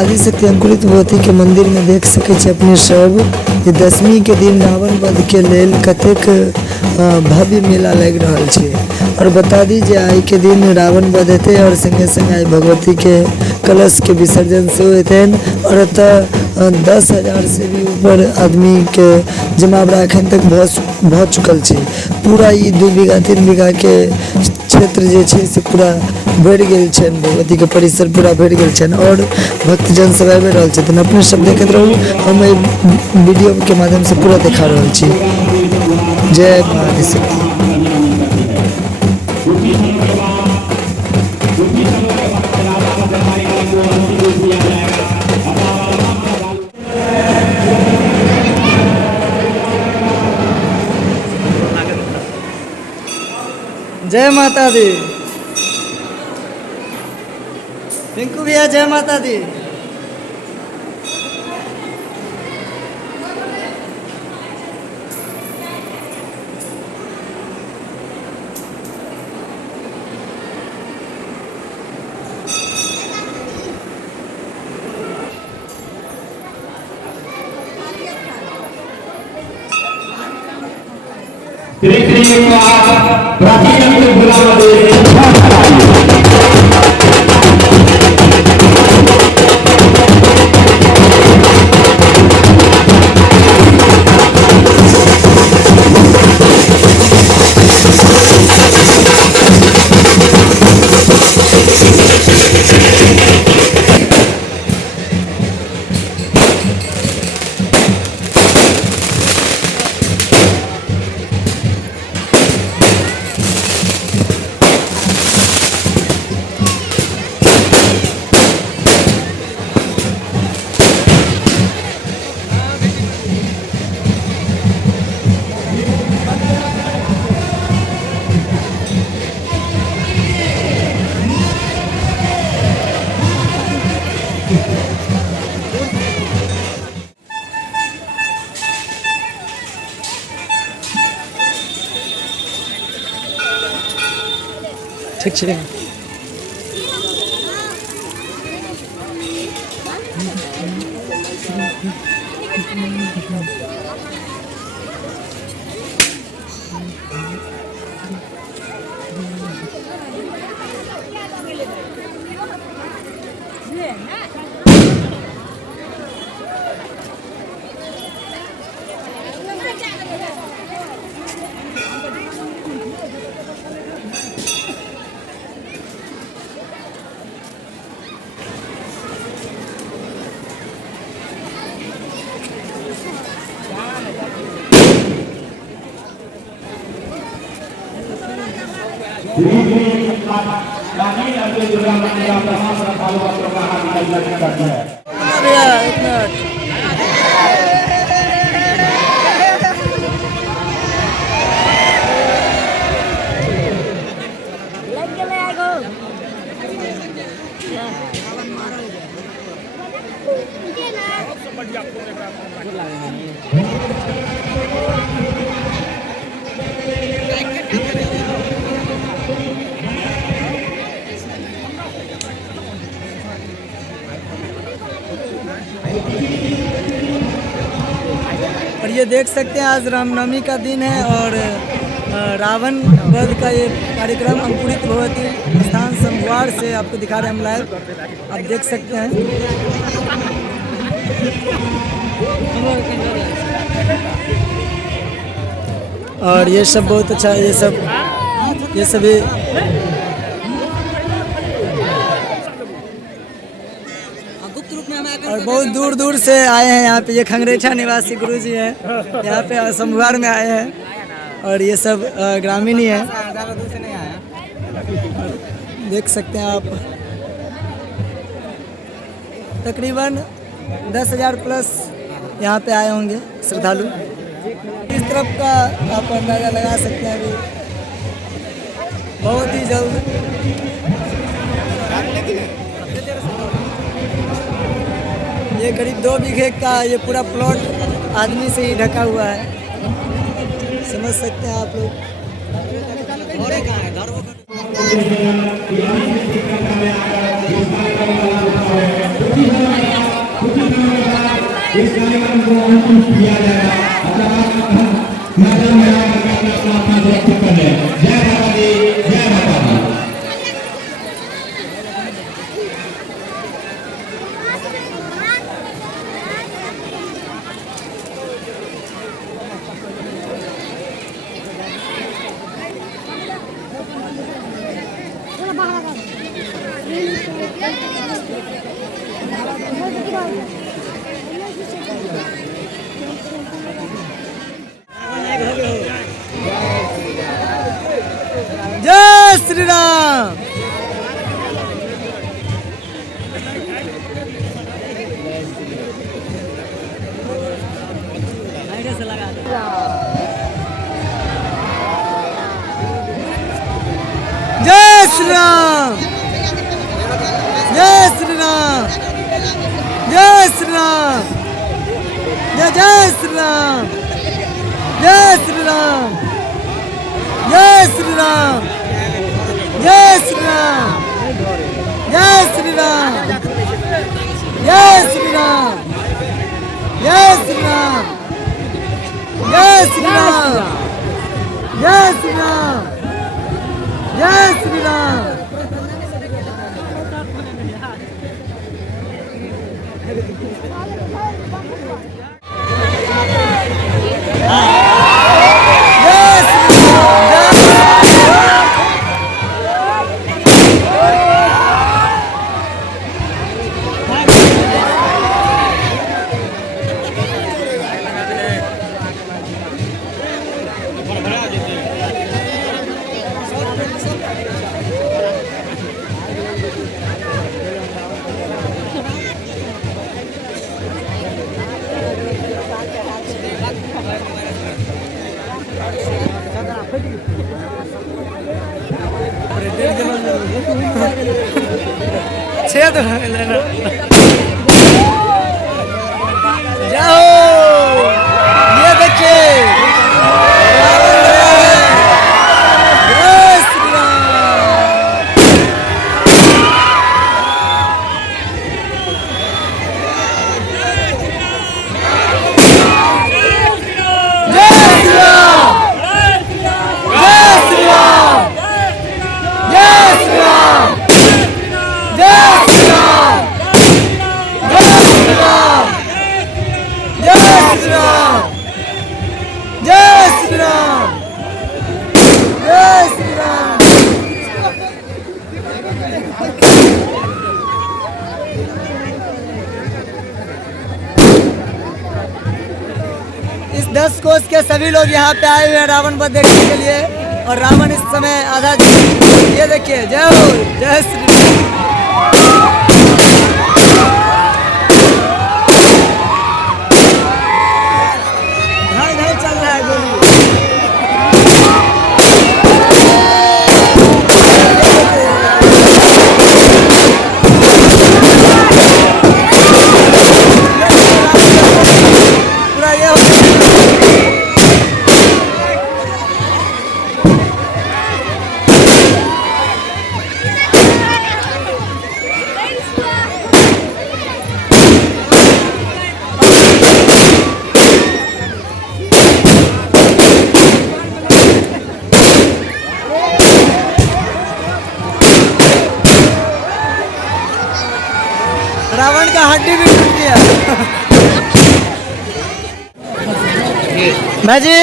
आदिशक्ति अंकुरित भगवती के मंदिर में देख सके अपने सब जे दशमी के दिन रावण वध के लेल कतेक भव्य मेला लग रहा है। और बता दी जे आई के दिन रावण वध हेतै और संगे संगे आई भगवती के कलश के विसर्जन से होते और 10,000 से भी ऊपर आदमी के जमावड़ा अखन तक भ चुकल है। पूरा ये 2 बीघा 3 बीघा के क्षेत्र जे छै से पूरा बढ़ गेल छै, भगवती के परिसर पूरा बढ़ गेल छै और भक्तजन सब आबि रहल छथिन। अपने सब देखते रहू, हम वीडियो के माध्यम से पूरा दिखा रहल छी। जय मां आदिशक्ति। जय माता दी। पिंकू भैया जय माता दी। ठीक छै। और ये देख सकते हैं आज रामनवमी का दिन है और रावण वध का ये कार्यक्रम अंकुरित भगवती स्थान समवार से आपको दिखा रहे हैं हम लाइव, आप देख सकते हैं। और ये सब बहुत अच्छा है, ये सभी और बहुत दूर दूर से आए हैं यहाँ पे। ये खंगरेठा निवासी गुरुजी हैं, यहाँ पे समवार में आए हैं और ये सब ग्रामीण ही है। देख सकते हैं आप तकरीबन 10,000 प्लस यहाँ पे आए होंगे श्रद्धालु। इस तरफ का आप अंदाज़ा लगा सकते हैं। अभी बहुत ही जल्द ये करीब 2 बीघे का ये पूरा प्लॉट आदमी से ही ढका हुआ है, समझ सकते हैं आप लोग। और कुछ किया जाएगा। मतलब मेरा अपना सुरक्षित कर ले। जय माता दी, जय माता दी। जय श्री राम। जय श्री राम। जय श्री राम। जय श्री राम। जय श्री राम। जय श्री राम। जय श्री राम। जय श्री राम। जय श्री राम। जय श्री राम। जय श्री राम। जय श्री राम। जय श्री राम। जय श्री राम। छेद जाओ, ये देखिए जय श्री राम। इस 10 कोस के सभी लोग यहाँ पे आए हुए हैं रावण वध देखने के लिए, और रावण इस समय आधा, ये देखिए जय हो, जय श्री चल रहा है गोली। पूरा ये रावण का हड्डी भी टूट गया। भाजी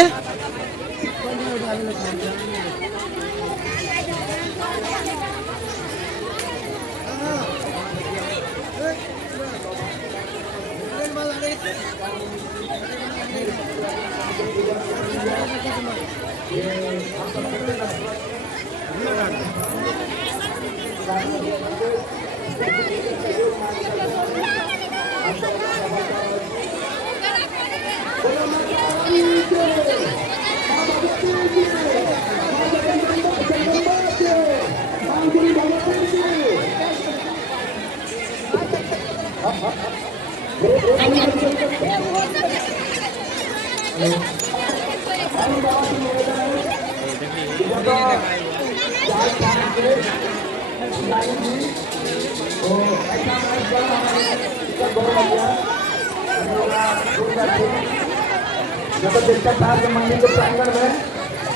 तो जब देखता था कि मंदिर के प्रांगण में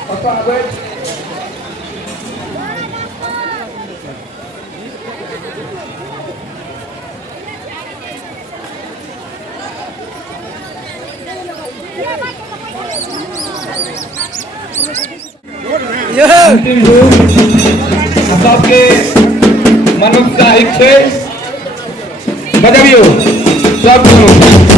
और तो आगे અંતિમ રૂપ सबके मनुष्य साहित्य बजावियो सब